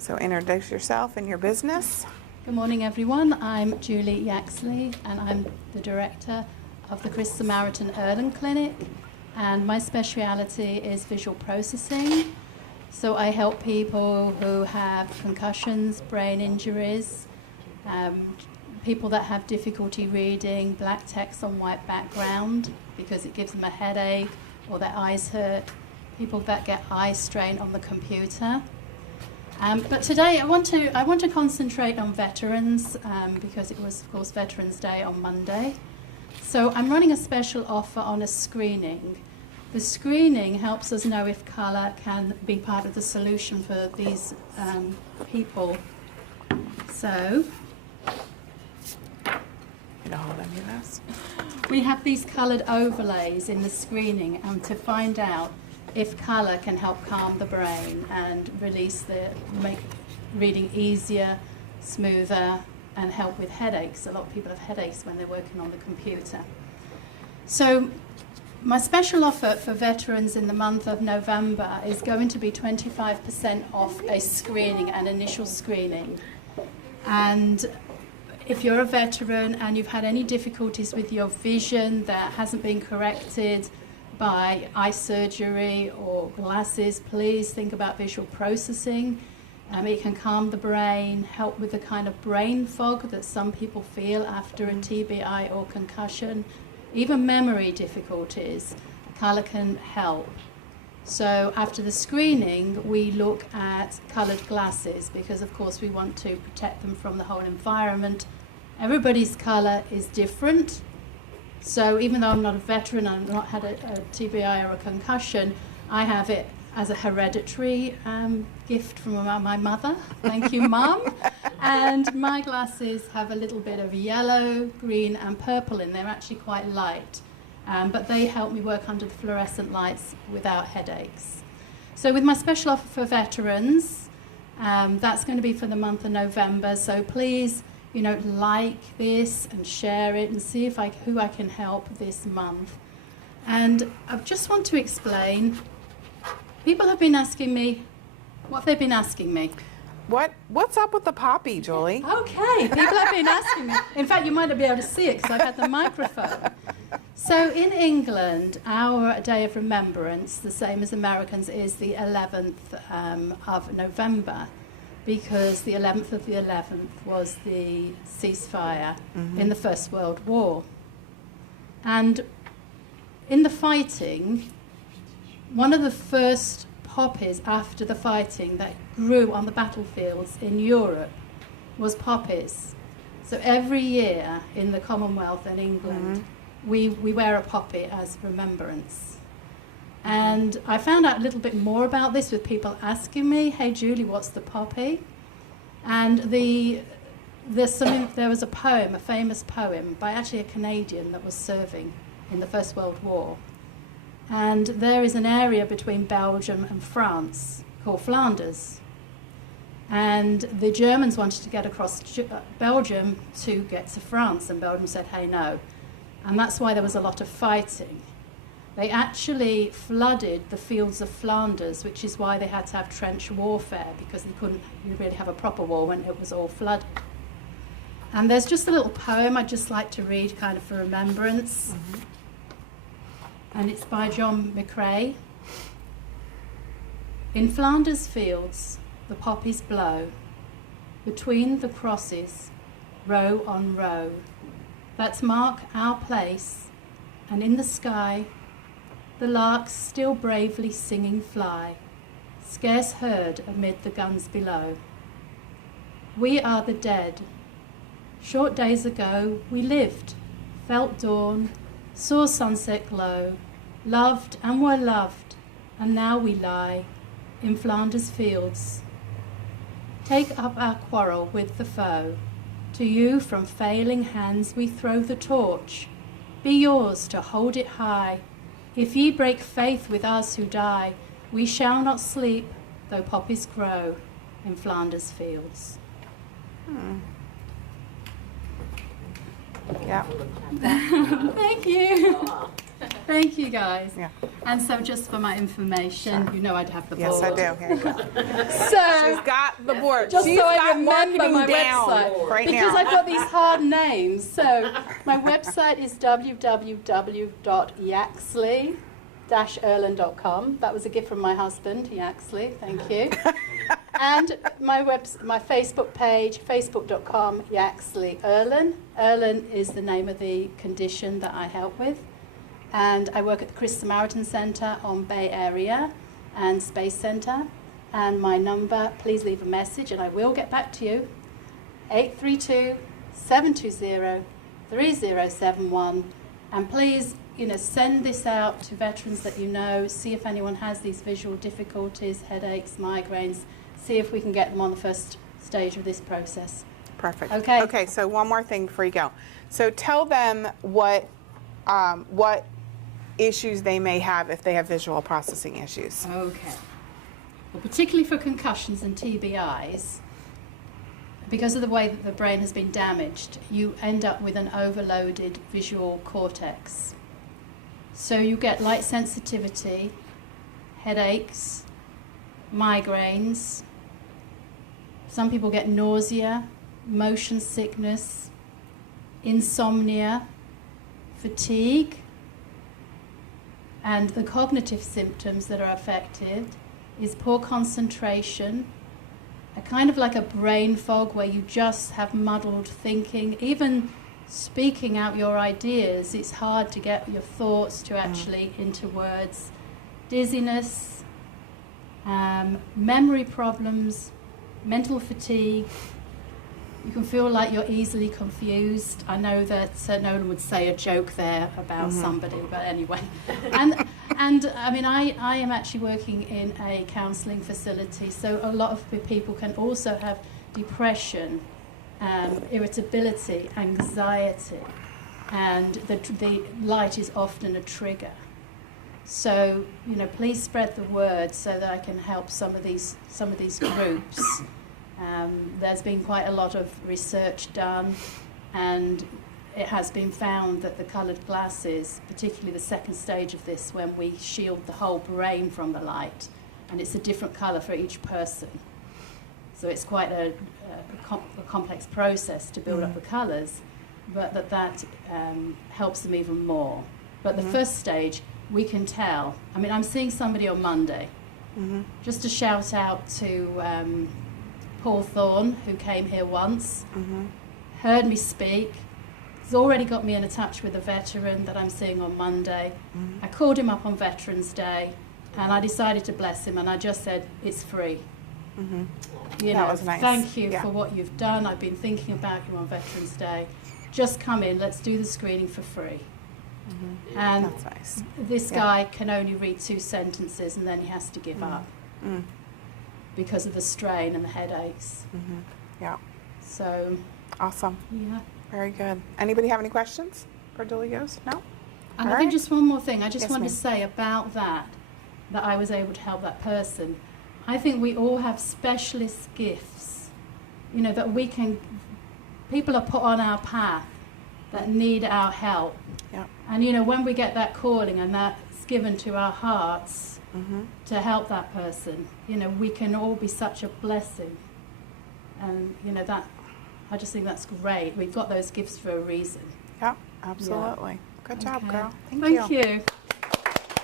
So introduce yourself and your business. Good morning, everyone. I'm Julie Yaxley, and I'm the director of the Chris Samaritan Irlen Clinic. And my speciality is visual processing. So I help people who have concussions, brain injuries, people that have difficulty reading black text on white background because it gives them a headache or their eyes hurt, people that get eye strain on the computer. But today I want to concentrate on veterans because it was, of course, Veterans Day on Monday. So I'm running a special offer on a screening. The screening helps us know if colour can be part of the solution for these people. So we have these coloured overlays in the screening, and to find out if colour can help calm the brain and make reading easier, smoother, and help with headaches. A lot of people have headaches when they're working on the computer. So my special offer for veterans in the month of November is going to be 25% off a screening, an initial screening. And if you're a veteran and you've had any difficulties with your vision that hasn't been corrected by eye surgery or glasses, please think about visual processing. It can calm the brain, help with the kind of brain fog that some people feel after a TBI or concussion, even memory difficulties. Colour can help. So after the screening, we look at coloured glasses because, of course, we want to protect them from the whole environment. Everybody's colour is different. So even though I'm not a veteran, I've not had a TBI or a concussion, I have it as a hereditary gift from my mother. Thank you, Mum. And my glasses have a little bit of yellow, green and purple in. They're actually quite light, but they help me work under the fluorescent lights without headaches. So with my special offer for veterans, that's going to be for the month of November. So please, like this and share it and see who I can help this month. And I just want to explain, people have been asking me, what have they been asking me? What's up with the poppy, Julie? Okay, people have been asking me. In fact, you might not be able to see it because I've had the microphone. So in England, our Day of Remembrance, the same as Americans, is the 11th of November. Because the 11th of the 11th was the ceasefire in the First World War. And in the fighting, one of the first poppies after the fighting that grew on the battlefields in Europe was poppies. So every year in the Commonwealth and England, we wear a poppy as remembrance. And I found out a little bit more about this with people asking me, hey Julie, what's the poppy? And there was a poem, a famous poem by actually a Canadian that was serving in the First World War. And there is an area between Belgium and France called Flanders. And the Germans wanted to get across Belgium to get to France, and Belgium said, hey, no. And that's why there was a lot of fighting. They actually flooded the fields of Flanders, which is why they had to have trench warfare, because they couldn't really have a proper war when it was all flooded. And there's just a little poem I'd just like to read, kind of for remembrance. And it's by John McCrae. In Flanders fields, the poppies blow, between the crosses, row on row, that mark our place, and in the sky, the larks still bravely singing fly, scarce heard amid the guns below. We are the dead. Short days ago we lived, felt dawn, saw sunset glow, loved and were loved, and now we lie in Flanders fields. Take up our quarrel with the foe. To you from failing hands we throw the torch. Be yours to hold it high. If ye break faith with us who die, we shall not sleep, though poppies grow in Flanders fields. Yeah. Thank you. Thank you, guys. Yeah. And so just for my information, Sure. you know I'd have the Yes, board. I do. Here you go. So, She's got the board. just She's so I got remember marketing my down website, right because now. I've got these hard names. So my website is www.yaxley-irlen.com. That was a gift from my husband, Yaxley. Thank you. And my Facebook page, facebook.com, Yaxley Irlen. Irlen is the name of the condition that I help with. And I work at the Chris Samaritan Centre on Bay Area and Space Centre. And my number, please leave a message and I will get back to you. 832-720-3071. And please, send this out to veterans that you know. See if anyone has these visual difficulties, headaches, migraines. See if we can get them on the first stage of this process. Perfect. Okay. Okay, so one more thing before you go. So tell them what issues they may have if they have visual processing issues. Okay. Well, particularly for concussions and TBIs, because of the way that the brain has been damaged, you end up with an overloaded visual cortex. So you get light sensitivity, headaches, migraines. Some people get nausea, motion sickness, insomnia, fatigue, and the cognitive symptoms that are affected is poor concentration, a kind of like a brain fog where you just have muddled thinking. Even speaking out your ideas, it's hard to get your thoughts to actually into words. Dizziness, memory problems, mental fatigue. You can feel like you're easily confused. I know that no one would say a joke there about somebody, but anyway. And I mean, I am actually working in a counselling facility, so a lot of people can also have depression, irritability, anxiety, and the light is often a trigger. So, please spread the word so that I can help some of these groups. There's been quite a lot of research done, and it has been found that the coloured glasses, particularly the second stage of this, when we shield the whole brain from the light, and it's a different colour for each person. So it's quite a complex process to build up the colours, but that helps them even more. But the first stage, we can tell. I mean, I'm seeing somebody on Monday. Just a shout out to Paul Thorne, who came here once, heard me speak. He's already got me in touch with a veteran that I'm seeing on Monday. I called him up on Veterans Day, and I decided to bless him, and I just said, it's free. That was nice. Thank you for what you've done. I've been thinking about you on Veterans Day. Just come in, let's do the screening for free. And That's nice. this guy can only read 2 sentences, and then he has to give up because of the strain and the headaches. Yeah. So, Awesome. yeah. Very good. Anybody have any questions for Julie Ghost? No? And All I think right. just one more thing. I just Yes, want ma'am. to say about that I was able to help that person. I think we all have specialist gifts, that we can, people are put on our path that need our help. Yeah. And, when we get that calling and that's given to our hearts to help that person, we can all be such a blessing. And, I just think that's great. We've got those gifts for a reason. Yeah, absolutely. Good job, Okay. girl. Thank you.